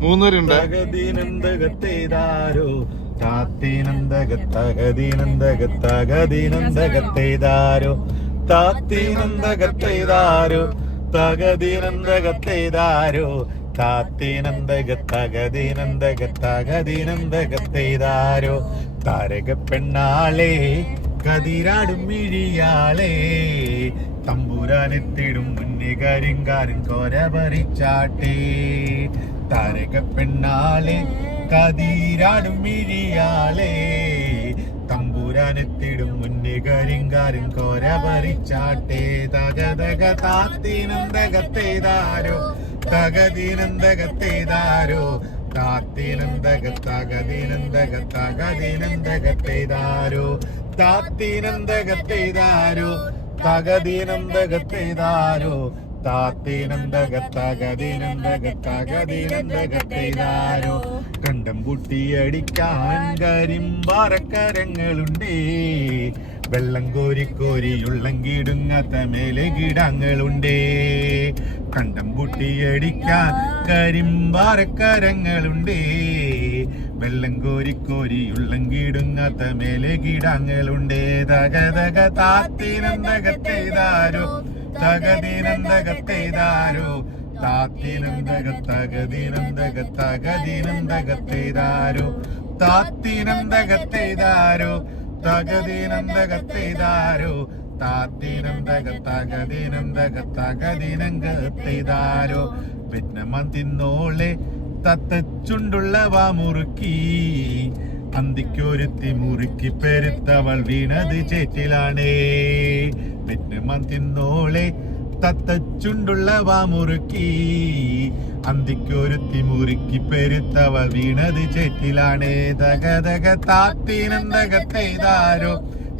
മൂന്നുപേരുണ്ട്. തകതിനന്തകത്തേതാരോ താത്തിനന്തകത്തകതിനന്തകത്തകതിനന്തകത്തേതാരോ താത്തിനന്തകത്തേതാരോ തകതിനന്തകത്തേതാരോ താത്തിനന്തകത്തകതിനന്തകത്തകതിനന്തകത്തേതാരോ താരക പെണ്ണാളെ കതിരാടും മിഴിയാളെ തമ്പുരാനെത്തിടും മുന്നേ കരിങ്കാരൻ കോര പറിച്ചാട്ടേ താരക പെണ്ണാളെ കതിരാടും മിഴിയാളെ തമ്പുരാനെത്തിടും മുന്നേ കരിങ്കാരൻ കോര പറിച്ചാട്ടേ തകതക താത്തിനന്തകത്തേതാരോ തകതിനന്തകത്തേതാരോ താത്തിനന്തകത്തകതിനന്തകത്തകതിനന്തകത്തേതാരോ താത്തിനന്തകത്തേതാരോ തകതിനന്തകത്തേതാരോ താത്തിനന്തകത്തകതിനന്തകത്തകതിനന്തകത്തേതാരോ കണ്ടം പൂട്ടിയടിക്കാൻ കരിമ്പാറക്കരങ്ങളുണ്ടേ വെള്ളം കോരി കോരി ഉള്ളങ്കിടുങ്ങാത്ത മേലെ കിടങ്ങളുണ്ടേ കണ്ടം പൂട്ടിയടിക്കാൻ കരിമ്പാറക്കരങ്ങളുണ്ടേ വെള്ളം കോരി കോരി ഉള്ളങ്കിടുങ്ങാത്ത മേലെ കിടങ്ങളുണ്ടേ തകതക താത്തിനന്തകത്തേതാരോ തകതിനന്തകത്തേതാരോ താത്തിനന്തകത്തകതിനന്തകത്തകതിനന്തകത്തേതാരോ താത്തിനന്തകത്തേതാരോ തകതിനന്തകത്തേതാരോ താത്തിനന്തകത്തകതിനന്തകത്തകതിനന്തകത്തേതാരോ പെറ്റമ്മ തിന്നോളെ തത്തച്ചുണ്ടുള്ള വാ മുറുക്കി അന്തിക്കൊരുത്തി മുറുക്കി പെരുത്തവൾ വീണത് ചേറ്റിലാണേ പെറ്റമ്മ തിന്നോളെ തത്തച്ചുണ്ടുള്ള വാ മുറുക്കി അന്തിക്കൊരുത്തി മുറുക്കി പെരുത്തവൾ വീണത് ചേറ്റിലാണേ തകതക താത്തിനന്തകത്തേതാരോ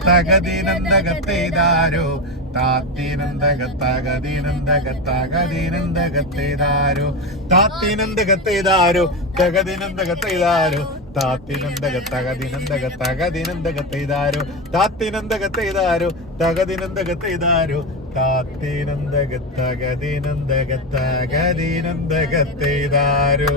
തകതിനന്തകത്തേതാരോ താത്തിനന്തകത്തകതിനന്തകത്തകതിനന്തകത്തേതാരോ താത്തിനന്തകത്തേതാരോ തകതിനന്തകത്തേതാരോ താത്തിനന്തകത്തകതിനന്തകത്തകതിനന്തകത്തേതാരോ താത്തിനന്തകത്തേതാരോ തകതിനന്തകത്തേതാരോ താത്തിനന്തകത്തകതിനന്തകത്തകതിനന്തകത്തേതാരോ